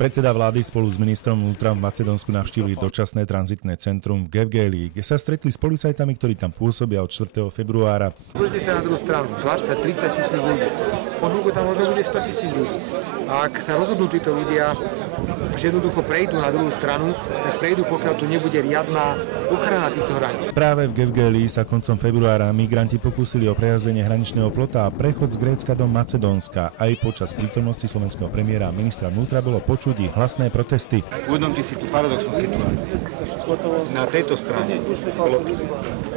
Predseda vlády spolu s ministrom vnútra v Macedónsku navštívili dočasné tranzitné centrum v Gevgeli, kde sa stretli s policajtami, ktorí tam pôsobia od 4. februára. Pozrite sa na druhú stranu, 20-30 tisíc ľudí. Ponúku tam možno bude 100 000 ľudí. A ak sa rozhodnú títo ľudia, že jednoducho prejdú na druhú stranu, tak prejdú, pokiaľ tu nebude riadna ochrana týchto hraníc. Práve v Gevgeli sa koncom februára migranti pokúsili o prejazdenie hraničného plota a prechod z Grécka do Macedónska. Aj počas prítomnosti slovenského premiéra a ministra vnútra bolo počuť ich hlasné protesty. Uvedomte si tú paradoxnú situáciu. Na tejto strane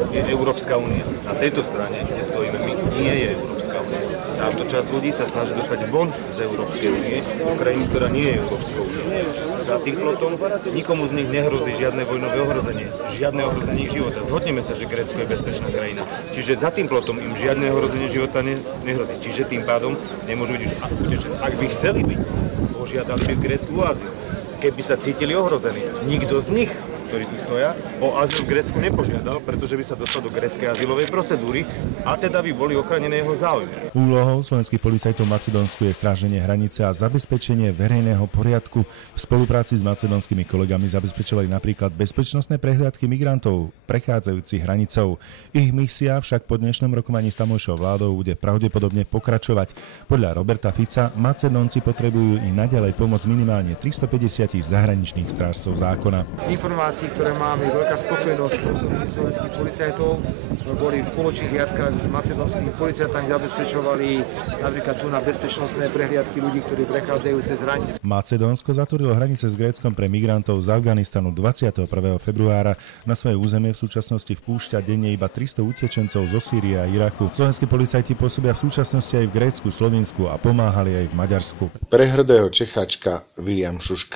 je Európska únia. Na tejto strane, kde stojíme my, nie je Európska únia. Táto časť ľudí sa snaží dostať von z Európskej únie, krajinu, ktorá nie je Európskou úniou. Za tým plotom nikomu z nich nehrozí žiadne vojnové ohrozenie, žiadne ohrozenie ich života. Zhodneme sa, že Grécko je bezpečná krajina. Čiže za tým plotom im žiadne ohrozenie života nehrozí. Čiže tým pádom nemôžu byť utečení. Ak by chceli byť, požiadali by Grécku o azyl. Keby sa cítili ohrození, nikto z nich, ktorí tu stoja, o azyl v Grécku nepožiadal, pretože by sa dostal do gréckej azylovej procedúry a teda by boli ochránené jeho záujmy. Úlohou slovenských policajtov v Macedónsku je stráženie hranice a zabezpečenie verejného poriadku. V spolupráci s macedónskymi kolegami zabezpečovali napríklad bezpečnostné prehliadky migrantov prechádzajúcich hranicou. Ich misia však po dnešnom rokovaní s tamojšou vládou bude pravdepodobne pokračovať. Podľa Roberta Fica Macedónci potrebujú i naďalej pomoc minimálne 350 zahraničných strážcov zákona. Z informácií, ktoré máme, veľká spokojnosť pôsobných slovenských policajtov. Boli v spoločných riadkách s macedónskymi policajtami, zabezpečovali napríklad tu na bezpečnostné prehliadky ľudí, ktorí prechádzajú cez hranice. Macedónsko zatvorilo hranice s Gréckom pre migrantov z Afganistanu 21. februára. Na svoje územie v súčasnosti vpúšťa denne iba 300 utečencov zo Sýrie a Iraku. Slovenskí policajti pôsobia v súčasnosti aj v Grécku, Slovinsku a pomáhali aj v Maďarsku. Pre hrdého Čecháčka Viliam Šuška.